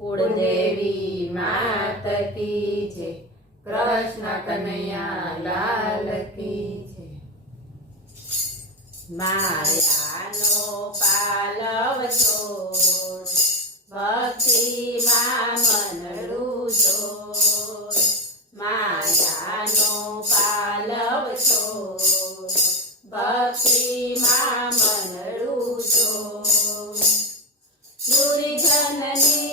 कुलदेवी मात की जय। कृष्ण कन्हैया लाल की जय। मायानो पालव छोड़ भक्ति मां मनडू जोड़। मायानो पालव छोड़ भक्ति मां मनडू जोड़। दुर्जननी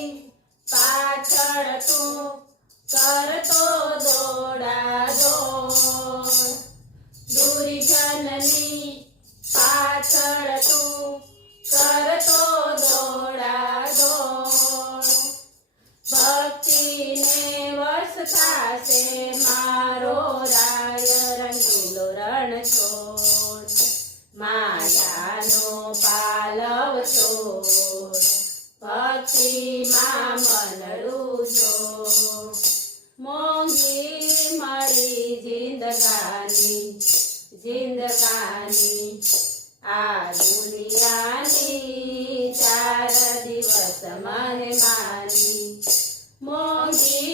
पाछळ तू करतो दौड़ा दौड़। दुर्जननी पाछळ तू करतो दौड़ा दौड़। भक्ति ने वश थासे मारो राय रंगीलो रण छोड़। मायानो पालव छोड़ भक्ति मां मनडू जोड़। मोंघी मળી जिंदगानी जिंदगानी आ दुनियानी 4 દિવસ મહેમાની। મોંઘી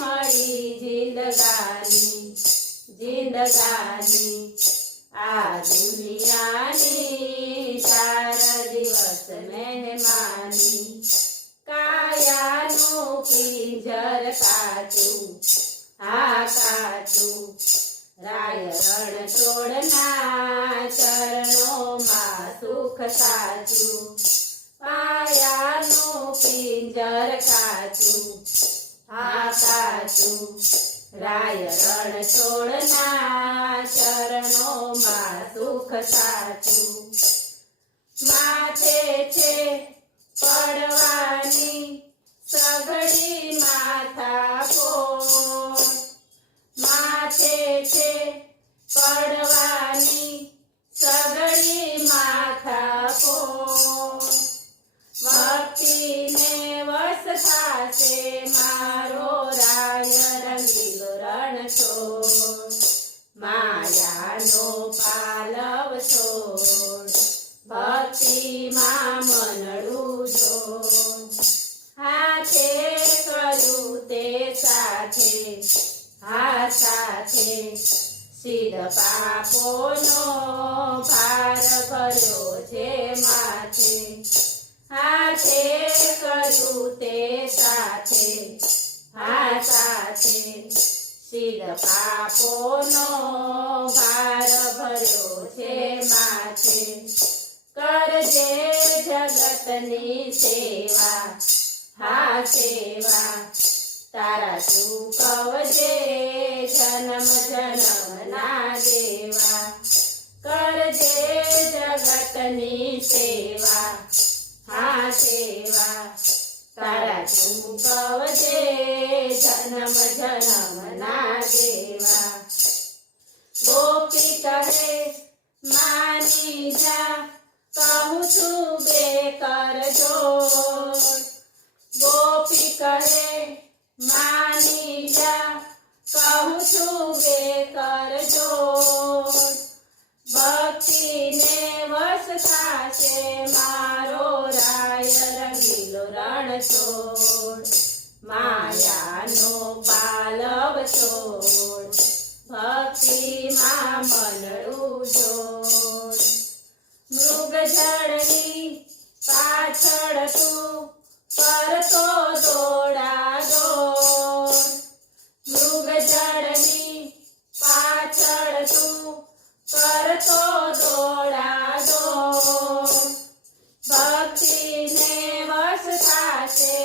મળી जिंदगानी जिंदगानी आ દુનિયાની 4 દિવસ મહેમાની। કાયાનું પિંજર કાચું હા કાચું રાય રણ છોડના ચરણોમાં સુખ સાચું। કાયાનું પિંજર કાચું હા કાચું રાય રણ છોડના ચરણોમાં સુખ સાચું। માથે છે પડવાની સઘળી માથા કોણ। માથે છે પડવાની સઘળી માથા કોણ। ભક્તિને વશ થાશે મારો રાય રંગીલો રણ છોડ। માયાનો પાલવ છોડ ભક્તિ માં મનડું જોડ। હાથે કર્યું તે સાથે હા સાથે સિદ્ધ પાપોનો ભાર કર્યો છે માથે। હાથે કર્યું તે સાથે હા સાથે સિદ્ધ પાપોનો ભાર ભર્યો છે માથે। કરજે જગતની સેવા હા સેવા તારા ચૂકવજે જન્મ જન્મના દેવા। કરજે જગતની સેવા હા સેવા તારા ચૂકવજે જન્મ જન્મના દેવા। ગોપી કહે માની જા કહું છું બે કરજોડ। ગોપી કહે માની જા કહું છું બે કરજોડ। ભક્તિને વશ થાશે મારો રાય રંગીલો રણ છોડ। માયાનો પાલવ છોડ ભક્તિ માં મનડું જોડ। મૃગજળની પાછળ તું કરતો દોડા દોડ। મૃગજળની પાછળ તું કરતો દોડા દોડ। ભક્તિને વશ થાશે